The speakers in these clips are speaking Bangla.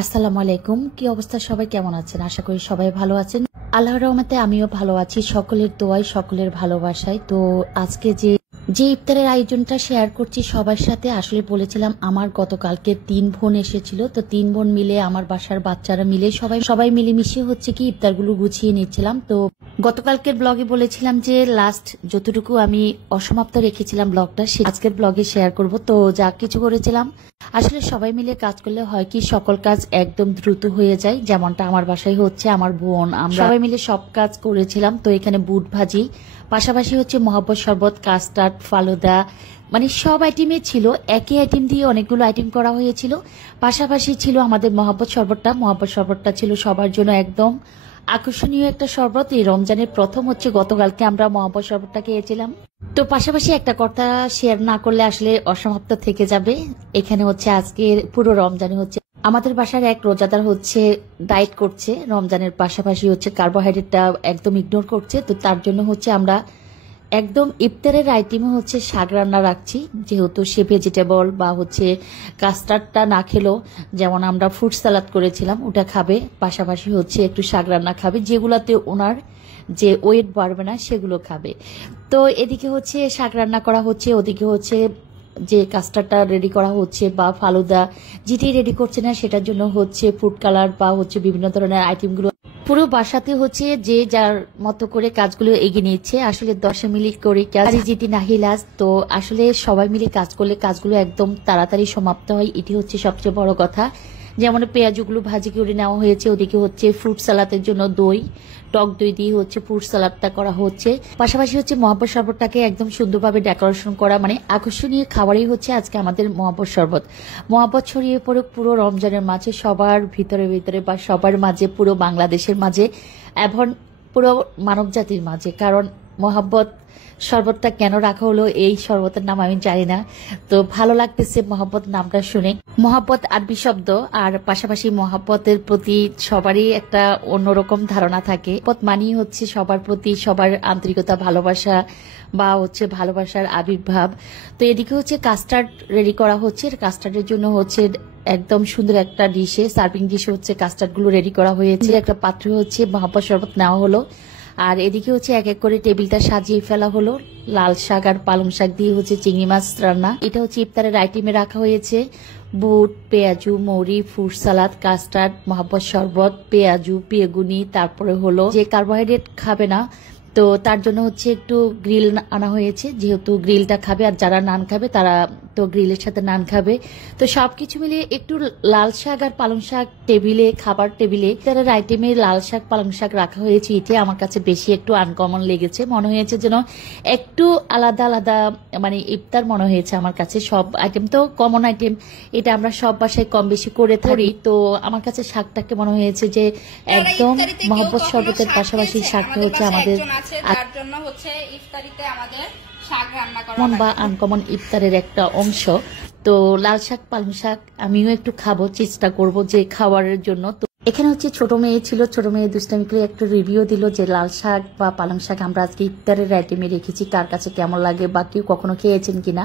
আসসালামু আলাইকুম। কি অবস্থা, সবাই কেমন আছেন? আশা করি সবাই ভালো আছেন। আল্লাহর রহমতে আমিও ভালো আছি, সকলের দোয়ায় সকলের ভালোবাসায়। তো আজকে যে ইফতারের আয়োজনটা শেয়ার করছি সবার সাথে, আসলে বলেছিলাম আমার গতকালকে 3 বোন এসেছিল। তো 3 বোন মিলে আমার বাসার বাচ্চারা মিলে সবাই মিলেমিশে হচ্ছে কি ইফতারগুলো গুছিয়ে নিচ্ছিলাম। তো গতকালকের ব্লগে বলেছিলাম যে লাস্ট যতটুকু আমি অসমাপ্ত রেখেছিলাম ব্লগটা সে আজকের ব্লগে শেয়ার করব। তো যা কিছু করেছিলাম, আসলে সবাই মিলে কাজ করলে হয় কি সকল কাজ একদম দ্রুত হয়ে যায়, যেমনটা আমার বাসায় হচ্ছে। আমার বোন আমরা সবাই মিলে সব কাজ করেছিলাম। তো এখানে বুট ভাজি, পাশাপাশি হচ্ছে মহব্বত শরবত, কাস্টার্ড, ফালুদা, মানে সব আইটেমই ছিল। একই আইটেম দিয়ে অনেকগুলো আইটেম করা হয়েছিল। পাশাপাশি ছিল আমাদের মহব্বত শরবতটা ছিল সবার জন্য একদম আকর্ষণীয় একটা শরবত। এই রমজানের প্রথম হচ্ছে গতকালকে আমরা মহব্বত শরবতটা খেয়েছিলাম। তো পাশাপাশি একটা কথা শেয়ার না করলে আসলে অসমাপ্ত থেকে যাবে। এখানে হচ্ছে আজকের পুরো রমজানে হচ্ছে আমাদের বাসার এক রোজাদার হচ্ছে ডায়েট করছে, রমজানের পাশাপাশি হচ্ছে কার্বোহাইড্রেটটা একদম ইগনোর করছে। তো তার জন্য হচ্ছে আমরা একদম ইফতারের আইটেমে হচ্ছে শাক রান্না রাখছি, যেহেতু সে ভেজিটেবল বা হচ্ছে কাস্টার্ডটা না খেলেও, যেমন আমরা ফ্রুট সালাদ করেছিলাম ওটা খাবে, পাশাপাশি হচ্ছে একটু শাক রান্না খাবে, যেগুলাতে ওনার যে ওয়েট বাড়বে না সেগুলো খাবে। তো এদিকে হচ্ছে শাক রান্না করা হচ্ছে, ওদিকে হচ্ছে যে কাস্টার্ডটা রেডি করা হচ্ছে বা ফালুদা যেটাই রেডি করছে না সেটার জন্য হচ্ছে ফুড কালার বা হচ্ছে বিভিন্ন ধরনের আইটেমগুলো পুরো বাসাতে হচ্ছে যে যার মতো করে কাজগুলো এগিয়ে নিচ্ছে। আসলে 10 মিনিট করে কাজ যেটি নাহিলাজ। তো আসলে সবাই মিলে কাজ করলে কাজগুলো একদম তাড়াতাড়ি সমাপ্ত হয়, এটি হচ্ছে সবচেয়ে বড় কথা। যেমন পেঁয়াজগুলো ভাজি করে নেওয়া হয়েছে, ওদিকে হচ্ছে ফ্রুট সালাদের জন্য টক দই দিয়ে হচ্ছে ফ্রুট সালাদটা করা হচ্ছে। পাশাপাশি হচ্ছে মহব্বত শরবতটাকে একদম সুন্দরভাবে ডেকোরেশন করা, মানে আকর্ষণীয় খাবারই হচ্ছে আজকে আমাদের মহব্বত শরবত। মহব্বত ছড়িয়ে পড়ে পুরো রমজানের মাঝে, সবার ভিতরে বা সবার মাঝে, পুরো বাংলাদেশের মাঝে এবং পুরো মানব জাতির মাঝে। কারণ মহব্বত শরবতটা কেন রাখা হলো, এই শরবতের নাম আমি জানি না, তো ভালো লাগতেছে মহব্বত নামটা শুনে। মহব্বত আরবি শব্দ, আর পাশাপাশি মহব্বতের প্রতি সবারই একটা অন্যরকম ধারণা থাকে। মহব্বত মানেই হচ্ছে সবার প্রতি সবার আন্তরিকতা, ভালোবাসা বা হচ্ছে ভালোবাসার আবির্ভাব। তো এদিকে হচ্ছে কাস্টার্ড রেডি করা হচ্ছে। কাস্টার্ডের জন্য হচ্ছে একদম সুন্দর একটা ডিশে, সার্ভিং ডিশে হচ্ছে কাস্টার্ড গুলো রেডি করা হয়েছে। একটা পাত্রে হচ্ছে মহব্বত শরবত নেওয়া হলো, আর এদিকে হচ্ছে এক এক করে টেবিলটা সাজিয়ে ফেলা হলো। লাল শাক আর পালং শাক দিয়ে হচ্ছে চিংড়ি মাছ রান্না, এটা হচ্ছে ইফতারের আইটেমে রাখা হয়েছে। বুট, পেঁয়াজু, মৌরি, ফ্রুট সালাদ, কাস্টার্ড, মহব্বত শরবত, পেঁয়াজু, বেগুনি, তারপরে হলো যে কার্বোহাইড্রেট খাবে না তো তার জন্য হচ্ছে একটু গ্রিল আনা হয়েছে, যেহেতু গ্রিলটা খাবে, আর যারা নান খাবে তারা তো গ্রিলের সাথে নান খাবে। তো সবকিছু মিলিয়ে একটু লাল শাক আর পালং শাক টেবিলে, খাবার টেবিলে তার আইটেমে লাল শাক পালং শাক রাখা হয়েছে। এটি আমার কাছে বেশি একটু আনকমন লেগেছে, মনে হয়েছে যেন একটু আলাদা আলাদা, মানে ইফতার মনে হয়েছে আমার কাছে। সব আইটেম তো কমন আইটেম, এটা আমরা সব বাসায় কম বেশি করে থাকি। তো আমার কাছে শাকটাকে মনে হয়েছে যে একদম মহব্বত শরবতের পাশাপাশি শাকটা হচ্ছে আমাদের তার জন্য হচ্ছে ইফতারিতে আমাদের শাক রান্না করা বা আনকমন ইফতারের একটা অংশ। তো লাল শাক পালং শাক আমিও একটু খাবো, চেষ্টা করব যে খাবারের জন্য। তো এখানে হচ্ছে ছোট মেয়ে ছিল, ছোট মেয়ে দুষ্টামি করে একটা রিভিউ দিল যে লাল শাক বা পালং শাক আমরা আজকে ইফতারের আইটেমে রেখেছি, কার কাছে কেমন লাগে বা কেউ কখনো খেয়েছেন কিনা।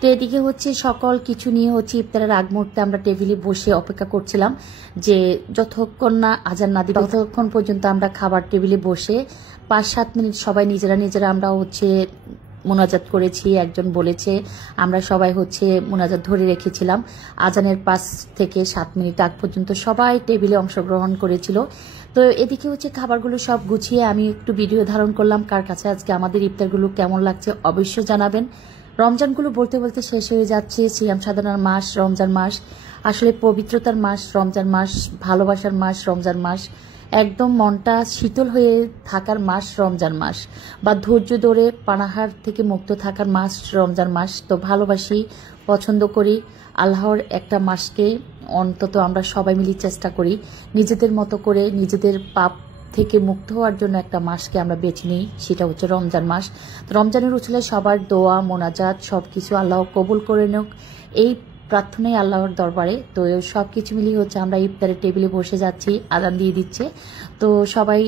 তো এদিকে হচ্ছে সকল কিছু নিয়ে হচ্ছে ইফতারের আগ মুহূর্তে আমরা টেবিলে বসে অপেক্ষা করছিলাম যে যতক্ষণ না আজান না দিবে ততক্ষণ পর্যন্ত আমরা খাবার টেবিলে বসে 5-7 মিনিট সবাই নিজেরা আমরা হচ্ছে মোনাজাত করেছি। একজন বলেছে আমরা সবাই হচ্ছে মোনাজাত ধরে রেখেছিলাম। আজানের 5 থেকে 7 মিনিট আগ পর্যন্ত সবাই টেবিলে অংশগ্রহণ করেছিল। তো এদিকে হচ্ছে খাবারগুলো সব গুছিয়ে আমি একটু ভিডিও ধারণ করলাম। কার কাছে আজকে আমাদের ইফতারগুলো কেমন লাগছে অবশ্যই জানাবেন। রমজানগুলো বলতে বলতে শেষ হয়ে যাচ্ছে। সিয়াম সাধনার মাস রমজান মাস, আসলে পবিত্রতার মাস রমজান মাস, ভালোবাসার মাস রমজান মাস, একদম মনটা শীতল হয়ে থাকার মাস রমজান মাস, বা ধৈর্য ধরে পানাহার থেকে মুক্ত থাকার মাস রমজান মাস। তো ভালোবাসি, পছন্দ করি আল্লাহর একটা মাসকে, অন্তত আমরা সবাই মিলে চেষ্টা করি নিজেদের মতো করে নিজেদের পাপ থেকে মুক্ত হওয়ার জন্য একটা মাসকে আমরা বেছে নিই, সেটা হচ্ছে রমজান মাস। তো রমজানের উছলে সবার দোয়া মোনাজাত সবকিছু আল্লাহ কবুল করে নেক, এই প্রার্থনাই আল্লাহর দরবারে। তো সবকিছু মিলিয়ে হচ্ছে আমরা ইফতারের টেবিলে বসে যাচ্ছি, আজান দিয়ে দিচ্ছে। তো সবাই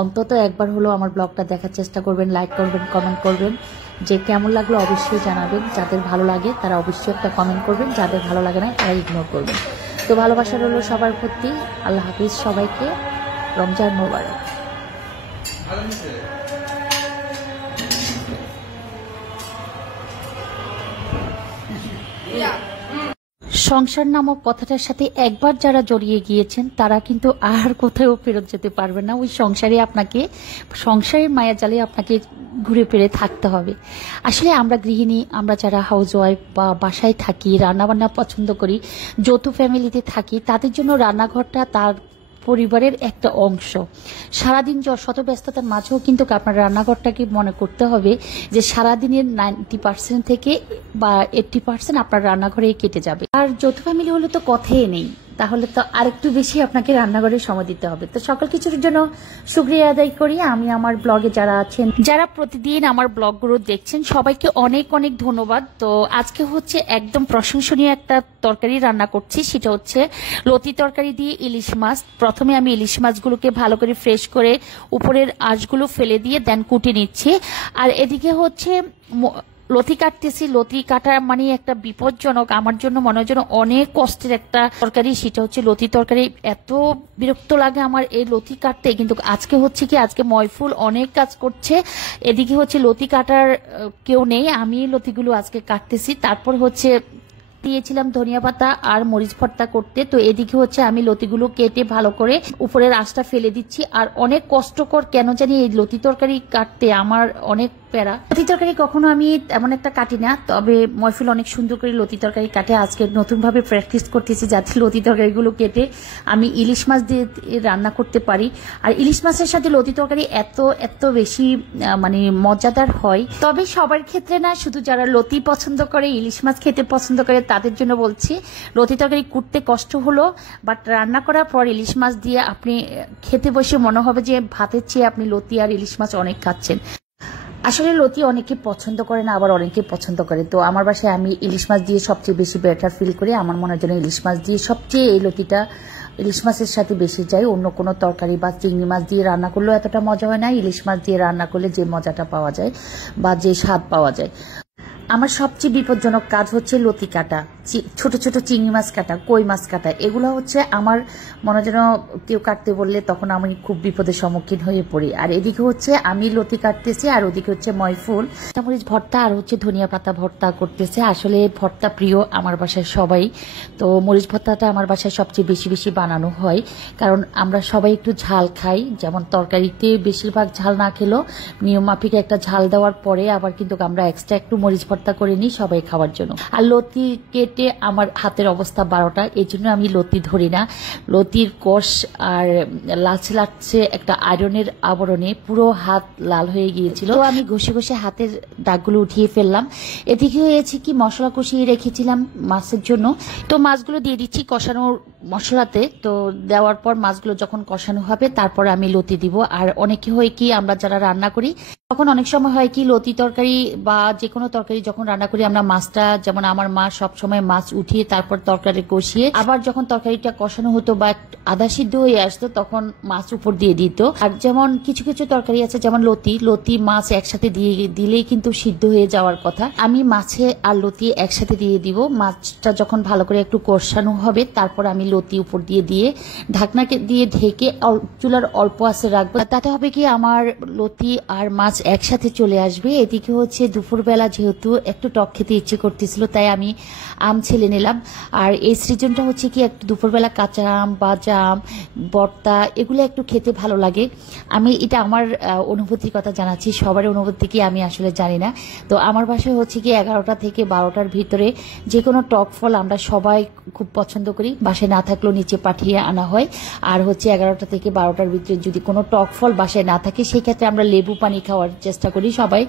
অন্তত একবার হলো আমার ব্লগটা দেখার চেষ্টা করবেন, লাইক করবেন, কমেন্ট করবেন। যে কেমন লাগলো অবশ্যই জানাবেন। যাদের ভালো লাগে তারা অবশ্যই একটা কমেন্ট করবেন, যাদের ভালো লাগে না তারা ইগনোর করবেন। তো ভালোবাসা রইল সবার প্রতি। আল্লাহ হাফিজ সবাইকে, রমজান মোবারক। সংসার নামক কথাটার সাথে একবার যারা জড়িয়ে গিয়েছেন তারা কিন্তু আর কোথাও ফেরত যেতে পারবে না। ওই সংসারে আপনাকে, সংসারের মায়াজালে আপনাকে ঘুরে ফিরে থাকতে হবে। আসলে আমরা গৃহিণী, আমরা যারা হাউস ওয়াইফ বা বাসায় থাকি, রান্নাবান্না পছন্দ করি, যৌথ ফ্যামিলিতে থাকি, তাদের জন্য রান্নাঘরটা তার পরিবারের একটা অংশ। সারাদিন শত ব্যস্ততার মাঝেও কিন্তু আপনার রান্নাঘরটাকে মনে করতে হবে যে সারাদিনের 90% থেকে বা 80% আপনার রান্নাঘরেই কেটে যাবে। আর যৌথ ফ্যামিলি হলে তো কথাই নেই, তাহলে তো আরেকটু বেশি আপনাকে রান্নাঘরে সময় দিতে হবে। তো সকল কিছুর জন্য শুকরিয়া আদায় করি। আমি আমার ব্লগে যারা আছেন, যারা প্রতিদিন আমার ব্লগগুলো দেখছেন, সবাইকে অনেক অনেক ধন্যবাদ। তো আজকে হচ্ছে একদম প্রশংসনীয় একটা তরকারি রান্না করছি, সেটা হচ্ছে লতি তরকারি দিয়ে ইলিশ মাছ। প্রথমে আমি ইলিশ মাছগুলোকে ভালো করে ফ্রেশ করে উপরের আঁশগুলো ফেলে দিয়ে দেন কুটে নিচ্ছি। আর এদিকে হচ্ছে লতি কাটতেছি। লতি কাটা মানে একটা বিপজ্জনক, আমার জন্য মনে হয় যেন অনেক কষ্টের একটা তরকারি, সেটা হচ্ছে লতি তরকারি। এত বিরক্ত লাগে আমার এই লতি কাটতে, কিন্তু আজকে হচ্ছে কি, আজকে ময়ফুল অনেক কাজ করছে, এদিকে হচ্ছে লতি কাটার কেউ নেই, আমি লতিগুলো আজকে কাটতেছি। তারপর হচ্ছে দিয়েছিলাম ধনিয়া পাতা আর মরিচ ভর্তা করতে। তো এদিকে হচ্ছে আমি লতিগুলো কেটে ভালো করে উপরের আঁশটা ফেলে দিচ্ছি। আর অনেক কষ্টকর কেন জানি এই লতি তরকারি কাটতে, আমার অনেক প্যারা। লতি তরকারি কখনো আমি এমন একটা কাটি না, তবে ময়ফুল অনেক সুন্দর করে লতি তরকারি কাটে। আজকে নতুন ভাবে প্র্যাকটিস করতেছি যাতে লতি তরকারিগুলো কেটে আমি ইলিশ মাছ দিয়ে রান্না করতে পারি। আর ইলিশ মাছের সাথে লতি তরকারি এত এত বেশি মানে মজাদার হয়। তবে সবার ক্ষেত্রে না, শুধু যারা লতি পছন্দ করে, ইলিশ মাছ খেতে পছন্দ করে, তাদের জন্য বলছি লতি তরকারি কুটতে কষ্ট হলো, বাট রান্না করার পর ইলিশ মাছ দিয়ে আপনি খেতে বসে মনে হবে যে ভাতের চেয়ে আপনি লতি আর ইলিশ মাছ অনেক খাচ্ছেন। আসলে লতি অনেকে পছন্দ করে না, আবার অনেকে পছন্দ করে। তো আমার বাসায় আমি ইলিশ মাছ দিয়ে সবচেয়ে বেশি বেটার ফিল করি। আমার মনে হয় যেন ইলিশ মাছ দিয়ে সবচেয়ে এই লতিটা ইলিশ মাছের সাথে বেশি যায়। অন্য কোনো তরকারি বা চিংড়ি মাছ দিয়ে রান্না করলেও এতটা মজা হয় না, ইলিশ মাছ দিয়ে রান্না করলে যে মজাটা পাওয়া যায় বা যে স্বাদ পাওয়া যায়। আমার সবচেয়ে বিপজ্জনক কাজ হচ্ছে লতি কাটা, ছোট ছোট চিংড়ি মাছ কাটা, কই মাছ কাটা। এগুলো হচ্ছে আমার মনে যেন কেউ কাটতে বললে তখন আমি খুব বিপদের সম্মুখীন হয়ে পড়ি। আর এদিকে হচ্ছে আমি লতি কাটতেছি, আর ওদিকে হচ্ছে ময়ফুল মরিচ ভর্তা আর হচ্ছে ধনিয়া পাতা ভর্তা করতেছে। আসলে ভর্তা প্রিয় আমার বাসায় সবাই, তো মরিচ ভর্তাটা আমার বাসায় সবচেয়ে বেশি বেশি বানানো হয়, কারণ আমরা সবাই একটু ঝাল খাই। যেমন তরকারিতে বেশিরভাগ ঝাল না খেলেও নিয়ম মাফিক একটা ঝাল দেওয়ার পরে আবার কিন্তু আমরা এক্সট্রা একটু মরিচ ভর্তা করে নিই সবাই খাওয়ার জন্য। আর লতি কেটে আমার হাতের অবস্থা 12টা, এই জন্য আমি লতি ধরি না। লতির কষ আর লালচে লালচে একটা আয়রনের আবরণে পুরো হাত লাল হয়ে গিয়েছিল, তো আমি ঘষে ঘষে হাতের দাগগুলো উঠিয়ে ফেললাম। এদিকে হয়েছে কি, মশলা কষিয়ে রেখেছিলাম মাছের জন্য, তো মাছগুলো দিয়ে দিচ্ছি কষানোর মশলাতে। তো দেওয়ার পর মাছগুলো যখন কষানো হবে তারপর আমি লতি দিব। আর অনেকে হয় কি, আমরা যারা রান্না করি তখন অনেক সময় হয় কি, লতি তরকারি বা যে কোনো তরকারি যখন রান্না করি আমরা মাছটা, যেমন আমার মা সব সময় মাছ উঠিয়ে তারপর তরকারি কষিয়ে, আবার যখন তরকারিটা কষানো হতো বা আধা সিদ্ধ হয়ে আসতো তখন মাছ উপর দিয়ে দিত। আর যেমন কিছু কিছু তরকারি আছে, যেমন লতি মাছ একসাথে দিয়ে দিলেই কিন্তু সিদ্ধ হয়ে যাওয়ার কথা। আমি মাছে আর লতি একসাথে দিয়ে দিব। মাছটা যখন ভালো করে একটু কষানো হবে তারপর আমি লতি উপর দিয়ে ঢাকনাকে দিয়ে ঢেকে চুলার অল্প আঁচে রাখবো। তাতে হবে কি, আমার লতি আর মাছ একসাথে চলে আসবে। এদিকে হচ্ছে দুপুরবেলা যেহেতু একটু টক খেতে ইচ্ছে করতেছিল, তাই আমি আম ছেলে নিলাম। আর এই সিজনটা হচ্ছে কি, একটু দুপুরবেলা কাঁচা আম বা জাম ভর্তা এগুলো একটু খেতে ভালো লাগে। আমি এটা আমার অনুভূতির কথা জানাচ্ছি, সবার অনুভূতি কি আমি আসলে জানি না। তো আমার বাসায় হচ্ছে কি 11টা থেকে 12টার ভিতরে যে কোনো টক ফল আমরা সবাই খুব পছন্দ করি, বাসায় না থাকলেও নিচে পাঠিয়ে আনা হয়। আর হচ্ছে 11টা থেকে 12টার ভিতরে যদি কোনো টক ফল বাসায় না থাকে সেই ক্ষেত্রে আমরা লেবু পানি খাওয়ার চেষ্টা করি সবাই।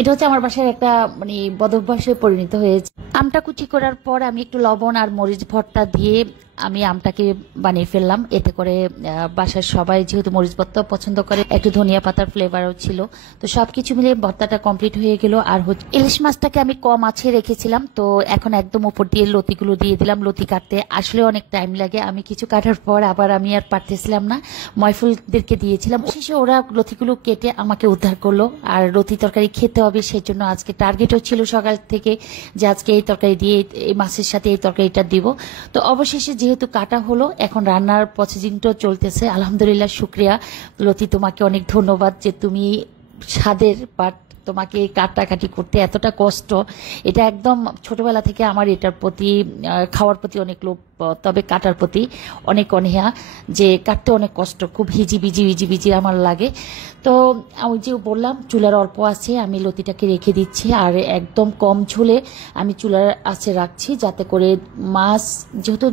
এটা হচ্ছে আমার বাসায় একটা মানে বদভ্যাসে পরিণত হয়েছে। আমটা কুচি করার পর আমি একটু লবণ আর মরিচ ভর্তা দিয়ে আমি আমটাকে বানিয়ে ফেললাম। এতে করে বাসার সবাই যেহেতু মরিচ ভর্তা পছন্দ করে, একটু ধনিয়া পাতার ফ্লেভারও ছিল, তো সবকিছু মিলে ভর্তাটা কমপ্লিট হয়ে গেল। আর হচ্ছে ইলিশ মাছটাকে আমি কম আছে রেখেছিলাম, তো এখন একদম উপর দিয়ে লতিগুলো দিয়ে দিলাম। লতি কাটতে আসলে অনেক টাইম লাগে, আমি কিছু কাটার পর আবার আমি আর পারতেছিলাম না, ময়ফুলদেরকে দিয়েছিলাম। শেষে ওরা লতিগুলো কেটে আমাকে উদ্ধার করলো। আর লতি তরকারি খেতে হবে, সেজন্য আজকে টার্গেটও ছিল সকাল থেকে যে আজকে এই তরকারি দিয়ে এই মাছের সাথে এই তরকারিটা দিব। তো অবশেষে যেহেতু কাটা হলো, এখন রান্নার প্রসেসিংটা চলতেছে। আলহামদুলিল্লাহ, শুক্রিয়া লতি, তোমাকে অনেক ধন্যবাদ যে তুমি স্বাদের বাট তোমাকে কাটাকাটি করতে এতটা কষ্ট, এটা একদম ছোটবেলা থেকে আমার এটার প্রতি খাওয়ার প্রতি অনেক লোভ, তবে কাটার প্রতি অনেক অনীহা, যে কাটতে অনেক কষ্ট, খুব হিজিবিজি আমার লাগে। তো আমি যে বললাম চুলার অল্প আছে, আমি লতিটাকে রেখে দিচ্ছি আর একদম কম ঝোলে আমি চুলার আছে রাখছি, যাতে করে মাছ, যেহেতু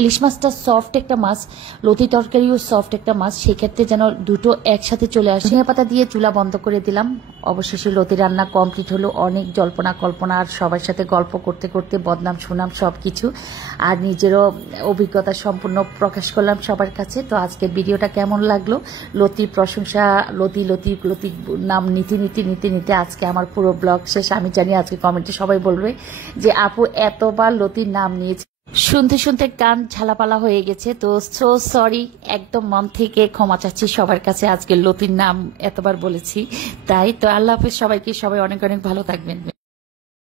ইলিশ মাছটা সফট একটা মাছ, লতি তরকারিও সফট একটা মাছ, সেক্ষেত্রে যেন দুটো একসাথে চলে আসে। ধনিয়া পাতা দিয়ে চুলা বন্ধ করে দিলাম। অবশেষে লতি রান্না কমপ্লিট হলো। অনেক জল্পনা কল্পনা আর সবার সাথে গল্প করতে করতে বদনাম সুনাম সব কিছু, আর নিজেরও অভিজ্ঞতা সম্পূর্ণ প্রকাশ করলাম সবার কাছে। তো আজকের ভিডিওটা কেমন লাগলো? লতির প্রশংসা, লতি লতি লতি নাম নিতে আজকে আমার পুরো ব্লগ শেষ। আমি জানি আজকে কমেন্টে সবাই বলবে যে আপু এতবার লতির নাম নিয়েছে, শুনতে শুনতে কান ঝালাপালা হয়ে গেছে। তো সো সরি, একদম মন থেকে ক্ষমা চাচ্ছি সবার কাছে, আজকে লতির নাম এতবার বলেছি তাই। তো আল্লাহ হাফেজ সবাইকে, সবাই অনেক অনেক ভালো থাকবেন।